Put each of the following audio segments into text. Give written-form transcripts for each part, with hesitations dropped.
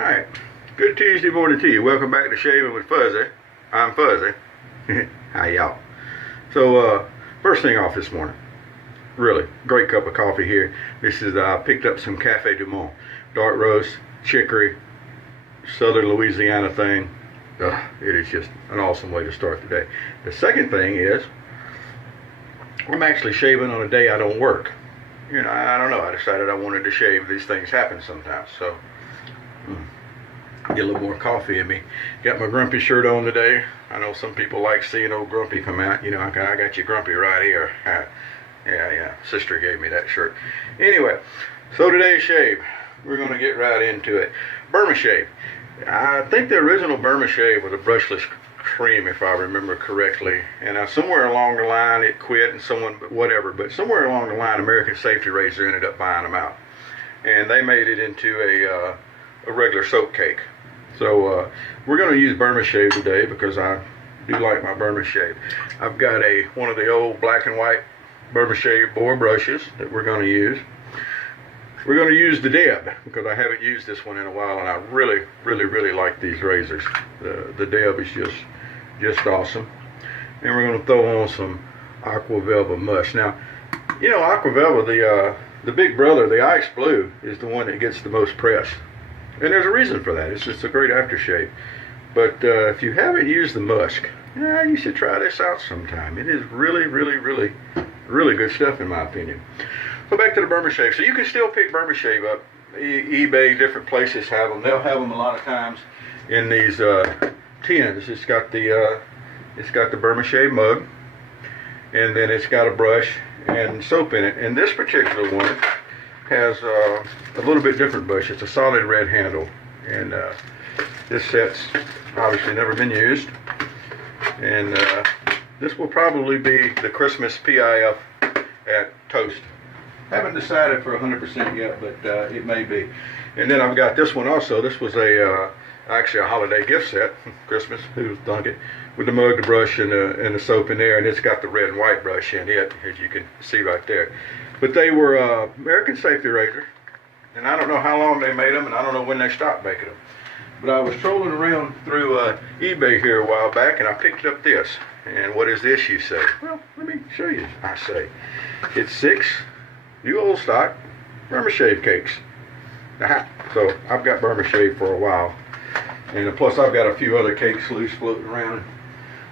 Alright, good Tuesday morning to you. Welcome back to Shaving with Fuzzy. I'm Fuzzy. Hi y'all. So, first thing off this morning, really great cup of coffee here. This is, I picked up some Cafe Du Monde, dark roast, chicory, southern Louisiana thing. It is just an awesome way to start the day. The second thing is, I'm actually shaving on a day I don't work. You know, I don't know, I decided I wanted to shave. These things happen sometimes, so get a little more coffee in me. Got my grumpy shirt on today. I know some people like seeing old Grumpy come out. You know, I got you Grumpy right here. Yeah, sister gave me that shirt. Anyway, so today's shave, we're going to get right into it. Burma Shave. I think the original Burma Shave was a brushless cream, if I remember correctly. And somewhere along the line it quit, and but somewhere along the line American Safety Razor ended up buying them out. And they made it into a regular soap cake. So we're going to use Burma Shave today because I do like my Burma Shave. I've got one of the old black and white Burma Shave boar brushes that we're going to use. We're going to use the Deb because I haven't used this one in a while, and I really like these razors. The Deb is just awesome. And we're going to throw on some Aqua Velva Musk. Now, you know, Aqua Velva, the big brother, the ice blue, is the one that gets the most press. And there's a reason for that. It's just a great aftershave. But if you haven't used the musk, you should try this out sometime. It is really good stuff in my opinion. So back to the Burma Shave. So you can still pick Burma Shave up. eBay, different places have them. They'll have them a lot of times in these tins. It's got the Burma Shave mug, and then it's got a brush and soap in it. And this particular one has a little bit different brush. It's a solid red handle, and this set's obviously never been used. And this will probably be the Christmas PIF at TOST. Haven't decided for 100% yet, but it may be. And then I've got this one also. This was actually a holiday gift set, Christmas, who's done it, with the mug, the brush, and the soap in there, and it's got the red and white brush in it, as you can see right there. But they were American Safety Razor, and I don't know how long they made them, and I don't know when they stopped making them. But I was trolling around through eBay here a while back, and I picked up this. And what is this, you say? Well, let me show you, I say. It's 6 new old stock Burma Shave cakes. So I've got Burma Shave for a while. And plus I've got a few other cakes loose floating around,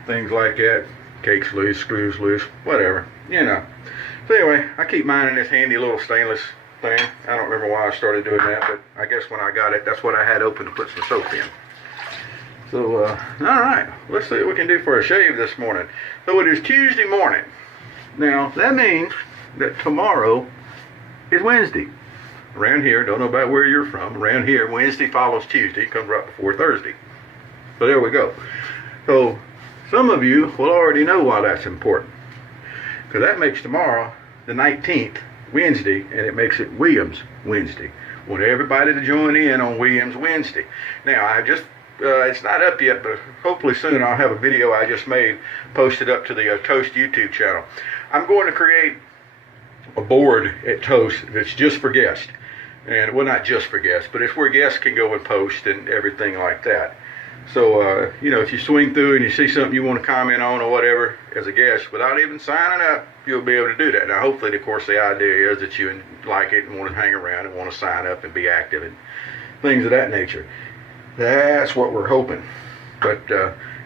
things like that. Cakes loose, screws loose, whatever, you know. So anyway, I keep mine in this handy little stainless thing. I don't remember why I started doing that, but I guess when I got it, that's what I had open to put some soap in. So, alright, let's see what we can do for a shave this morning. So it is Tuesday morning. Now, that means that tomorrow is Wednesday. Around here, don't know about where you're from, around here, Wednesday follows Tuesday, comes right before Thursday. So there we go. So, some of you will already know why that's important. Because that makes tomorrow, the 19th, Wednesday, and it makes it Williams Wednesday. I want everybody to join in on Williams Wednesday. Now, it's not up yet, but hopefully soon I'll have a video I just made posted up to the TOST YouTube channel. I'm going to create a board at TOST that's just for guests. And, well, not just for guests, but it's where guests can go and post and everything like that. So, you know, if you swing through and you see something you want to comment on or whatever as a guest, without even signing up, you'll be able to do that. Now, hopefully, of course, the idea is that you like it and want to hang around and want to sign up and be active and things of that nature. That's what we're hoping. But,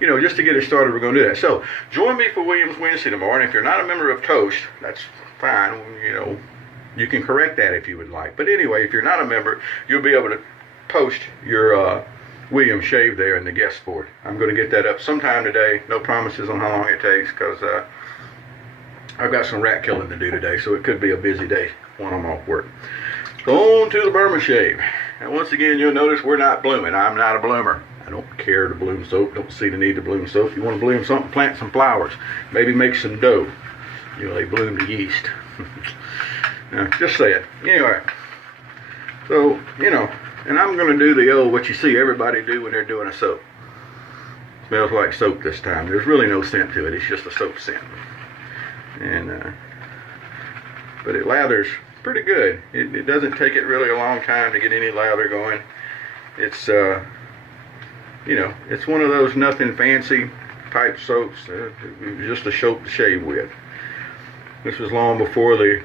you know, just to get it started, we're going to do that. So, join me for Williams Wednesday tomorrow. And if you're not a member of TOST, that's fine. You know, you can correct that if you would like. But anyway, if you're not a member, you'll be able to post your Williams Shave there in the guest board. I'm going to get that up sometime today. No promises on how long it takes because I've got some rat killing to do today, so it could be a busy day when I'm off work. So on to the Burma Shave. And once again, you'll notice we're not blooming. I'm not a bloomer. I don't care to bloom soap. Don't see the need to bloom soap. If you want to bloom something, plant some flowers. Maybe make some dough. You know, they bloom the yeast. Now, just say it. Anyway, so, you know, and I'm going to do the old, what you see everybody do when they're doing a soap. Smells like soap this time. There's really no scent to it. It's just a soap scent. And, but it lathers pretty good. It doesn't take it really a long time to get any lather going. It's you know, it's one of those nothing fancy type soaps, just a soap to shave with. This was long before the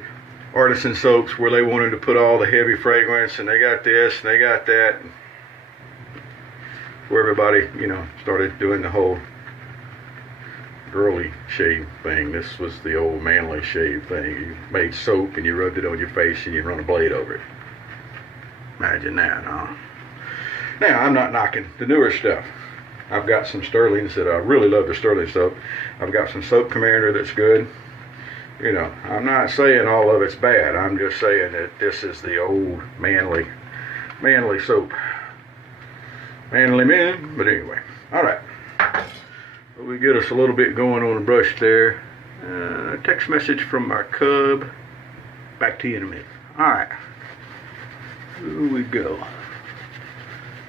artisan soaps where they wanted to put all the heavy fragrance, and they got this and they got that, where everybody, you know, started doing the whole girly shave thing. This was the old manly shave thing. You made soap and you rubbed it on your face and you run a blade over it. Imagine that, huh? Now, I'm not knocking the newer stuff. I've got some Sterling's that I really love, the Sterling soap. I've got some Soap Commander that's good. You know, I'm not saying all of it's bad. I'm just saying that this is the old manly soap. Manly men, but anyway. All right. Well, we get us a little bit going on the brush there. Text message from my cub. Back to you in a minute. All right. Here we go.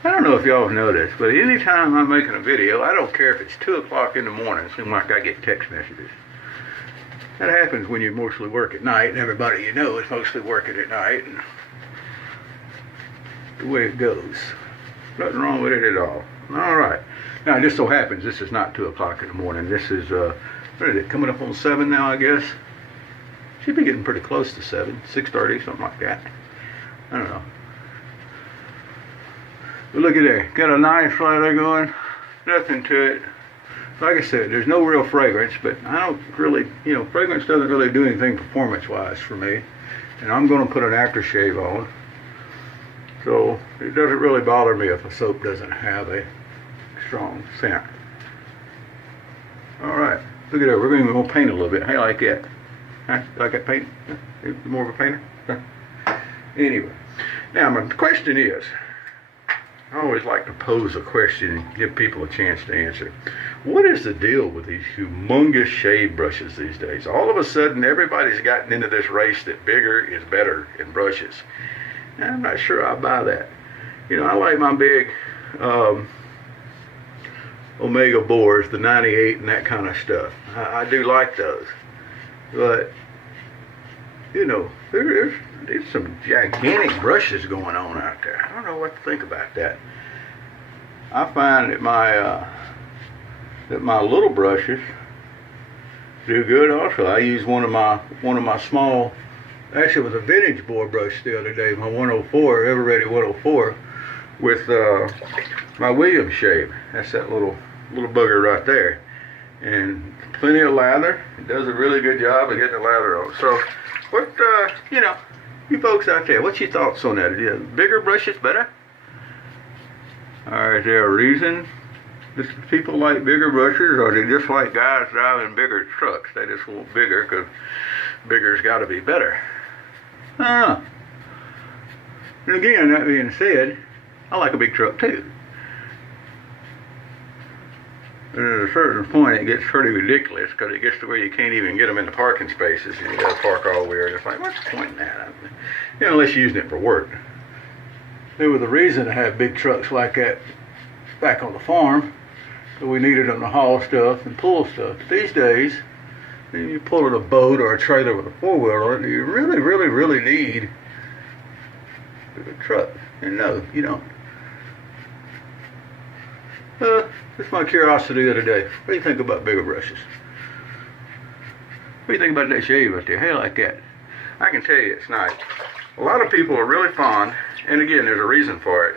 I don't know if y'all have noticed, but anytime I'm making a video, I don't care if it's 2 o'clock in the morning, it seems like I get text messages. That happens when you mostly work at night, and everybody you know is mostly working at night, and the way it goes. Nothing wrong with it at all. All right. Now, it just so happens this is not 2 o'clock in the morning. This is, what is it, coming up on 7 now, I guess? Should be getting pretty close to 7, 6:30, something like that. I don't know. But look at there, got a nice lather going, nothing to it. Like I said, there's no real fragrance, but I don't really, you know, fragrance doesn't really do anything performance-wise for me. And I'm going to put an aftershave on. So it doesn't really bother me if a soap doesn't have a strong scent. All right, look at that, we're going to paint a little bit. How you like that? Huh? You like that paint? You more of a painter? Huh? Anyway, now my question is, I always like to pose a question and give people a chance to answer. What is the deal with these humongous shave brushes these days? All of a sudden, everybody's gotten into this race that bigger is better in brushes. And I'm not sure I buy that. You know, I like my big Omega bores, the 98 and that kind of stuff. I do like those. But, you know, there's some gigantic brushes going on out there. I don't know what to think about that. I find that my little brushes do good also. I use one of my small, actually it was a vintage bore brush the other day, my 104, Ever Ready 104, with my Williams shave. That's that little bugger right there. And plenty of lather. It does a really good job of getting the lather on. So, what, you know, you folks out there, what's your thoughts on that? Is bigger brushes better? Or is there a reason people like bigger brushes, or they just like guys driving bigger trucks? They just want bigger because bigger's got to be better. I don't know. And again, that being said, I like a big truck too. But at a certain point, it gets pretty ridiculous because it gets to where you can't even get them in the parking spaces, and you got to park all the way. It's like, what's the point in that? You know, unless you're using it for work. There was a reason to have big trucks like that back on the farm, so we needed them to haul stuff and pull stuff. But these days, you pull in a boat or a trailer with a four-wheeler on it, you really need a truck. And no, you don't. Just my curiosity the other day. What do you think about bigger brushes? What do you think about that shave right there? How you like that? I can tell you it's nice. A lot of people are really fond, and again, there's a reason for it.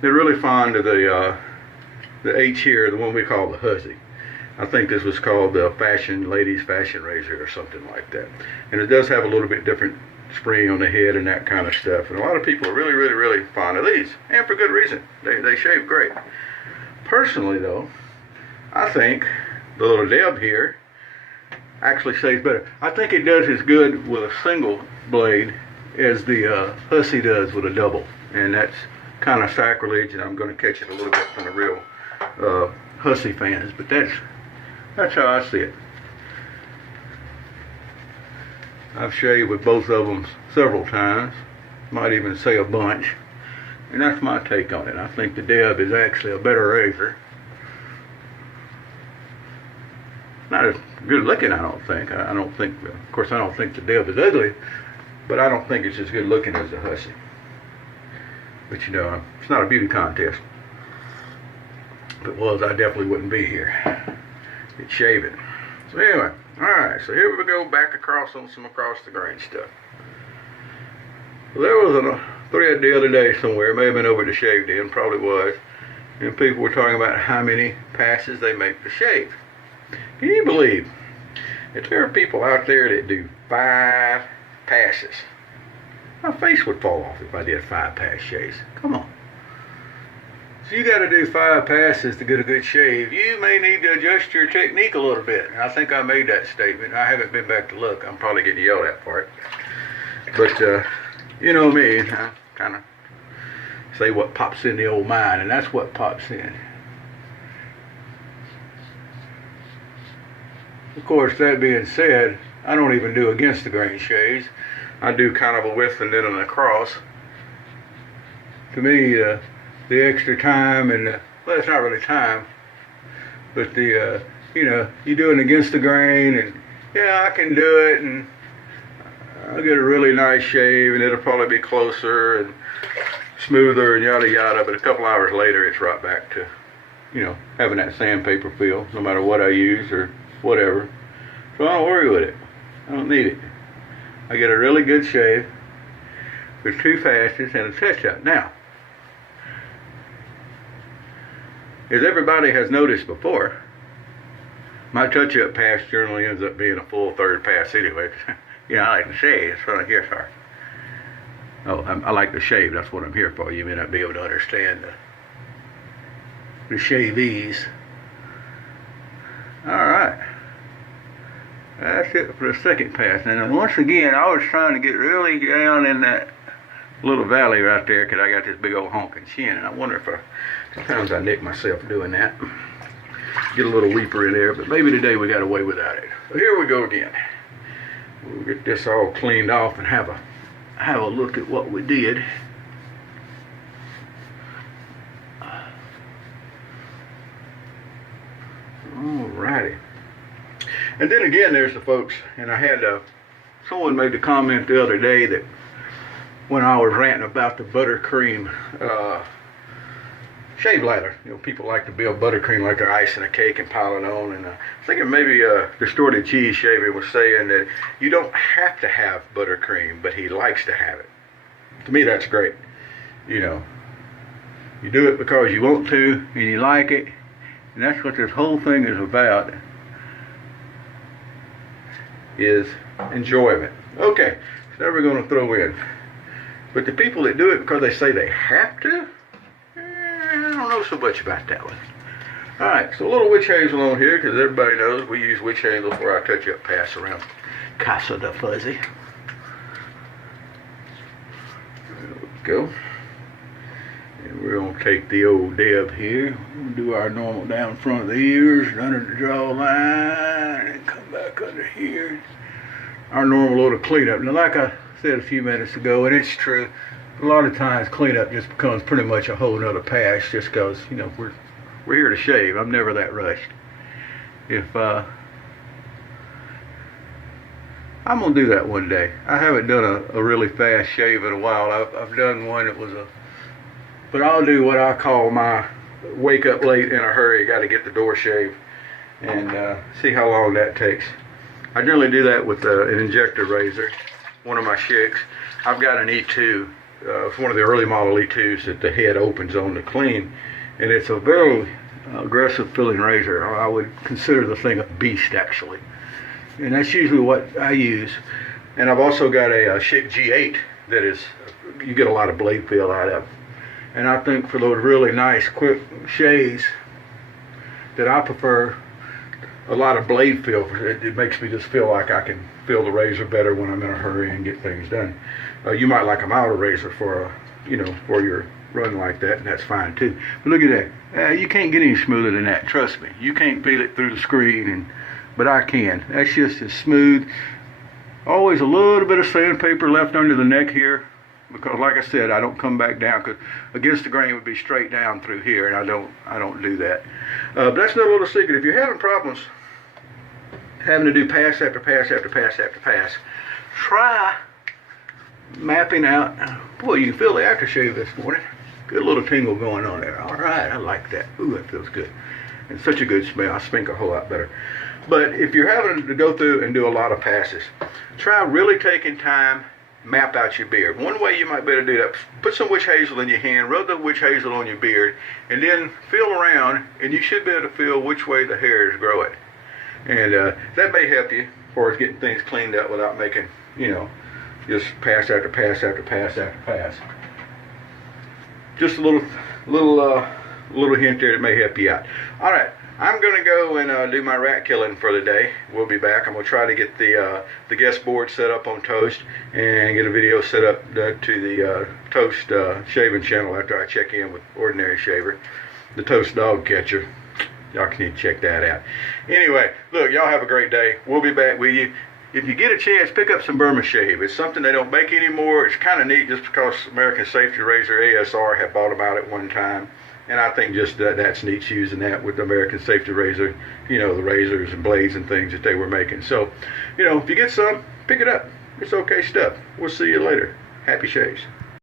They're really fond of the H here, the one we call the Hussy. I think this was called the ladies fashion razor or something like that. And it does have a little bit different spring on the head and that kind of stuff. And a lot of people are really fond of these, and for good reason. They shave great. Personally, though, I think the little Deb here actually shaves better. I think it does as good with a single blade as the Hussy does with a double. And that's kind of sacrilege, and I'm going to catch it a little bit from the real Hussy fans. But that's how I see it. I've shaved with both of them several times, might even say a bunch, and that's my take on it. I think the Deb is actually a better razor. Not as good looking, I don't think. Of course, I don't think the Deb is ugly, but I don't think it's as good looking as the Hussy. But you know, it's not a beauty contest. If it was, I definitely wouldn't be here. It's shaving. So anyway, alright, so here we go back across on some across the grain stuff. There was a thread the other day somewhere, it may have been over the shave den, probably was, and people were talking about how many passes they make to shave. Can you believe that there are people out there that do 5 passes? My face would fall off if I did 5 pass shaves. Come on. So you got to do 5 passes to get a good shave. You may need to adjust your technique a little bit. I think I made that statement. I haven't been back to look. I'm probably getting yelled at for it. But you know me, I kind of say what pops in the old mind, and that's what pops in. Of course, that being said, I don't even do against the grain shaves. I do kind of a width and then an across. To me, the extra time and well, it's not really time, but the you know, you do it against the grain, and yeah, I can do it, and I'll get a really nice shave, and it'll probably be closer and smoother and yada yada. But a couple hours later, it's right back to, you know, having that sandpaper feel, no matter what I use or whatever. So I don't worry with it. I don't need it. I get a really good shave with 2 passes and a touch-up. Now, as everybody has noticed before, my touch-up pass generally ends up being a full 3rd pass anyway. You know, I like to shave. That's what I'm here for. Oh, I like to shave. That's what I'm here for. You may not be able to understand the shavees. Alright. That's it for the 2nd pass. And once again, I was trying to get really down in that little valley right there because I got this big old honking chin. And I wonder if sometimes I nick myself doing that. Get a little weeper in there. But maybe today we got away without it. So here we go again. We'll get this all cleaned off and have a look at what we did. Alrighty. And then again, there's the folks, and I had someone made the comment the other day that when I was ranting about the buttercream shave ladder, you know, people like to build buttercream like they're icing a cake and pile it on, and I was thinking maybe Distorted Cheese Shaver was saying that you don't have to have buttercream, but he likes to have it. To me, that's great. You know, you do it because you want to and you like it, and that's what this whole thing is about, is enjoyment. Okay, so now we're going to throw in, but the people that do it because they say they have to, I don't know so much about that one. Alright, so a little witch hazel on here, because everybody knows we use witch hazel for our touch-up pass around Casa de Fuzzy. There we go. And we're going to take the old Deb here. We're going to do our normal down front of the ears and under the jawline and come back under here. Our normal little cleanup. Now, like I said a few minutes ago, and it's true, a lot of times cleanup just becomes pretty much a whole nother pass just because, you know, we're here to shave. I'm never that rushed. If I'm gonna do that one day. I haven't done a really fast shave in a while. I've done one that was but I'll do what I call my wake up late in a hurry, got to get the door shaved, and see how long that takes. I generally do that with an injector razor, one of my Shicks. I've got an E2. It's one of the early model E2s that the head opens on to clean, and it's a very aggressive filling razor. I would consider the thing a beast, actually, and that's usually what I use. And I've also got a Schick G8 that is, you get a lot of blade feel out of, and I think for those really nice quick shaves that I prefer a lot of blade feel. It makes me just feel like I can feel the razor better when I'm in a hurry and get things done. You might like a milder razor for for your run like that, and that's fine too. But look at that. You can't get any smoother than that. Trust me. You can't feel it through the screen, but I can. That's just as smooth. Always a little bit of sandpaper left under the neck here, because like I said, I don't come back down, because against the grain would be straight down through here, and I don't do that. But that's another little secret. If you're having problems having to do pass after pass after pass after pass, try mapping out. Boy, you can feel the aftershave this morning. Good little tingle going on there. All right, I like that. Ooh, that feels good. And such a good smell. I stink a whole lot better. But if you're having to go through and do a lot of passes, try really taking time, map out your beard. One way you might better do that, put some witch hazel in your hand, rub the witch hazel on your beard, and then feel around, and you should be able to feel which way the hair is growing. And that may help you as far as getting things cleaned up without making, just pass after pass after pass after pass. Just a little hint there that may help you out. All right, I'm going to go and do my rat killing for the day. We'll be back. I'm going to try to get the guest board set up on TOST and get a video set up to the TOST shaving channel after I check in with Ordinary Shaver, the TOST dog catcher. Y'all can need to check that out. Anyway, look, y'all have a great day. We'll be back with you. If you get a chance, pick up some Burma Shave. It's something they don't make anymore. It's kind of neat just because American Safety Razor, ASR, had bought them out at one time. And I think just that's neat using that with the American Safety Razor, the razors and blades and things that they were making. So, if you get some, pick it up. It's okay stuff. We'll see you later. Happy shaves.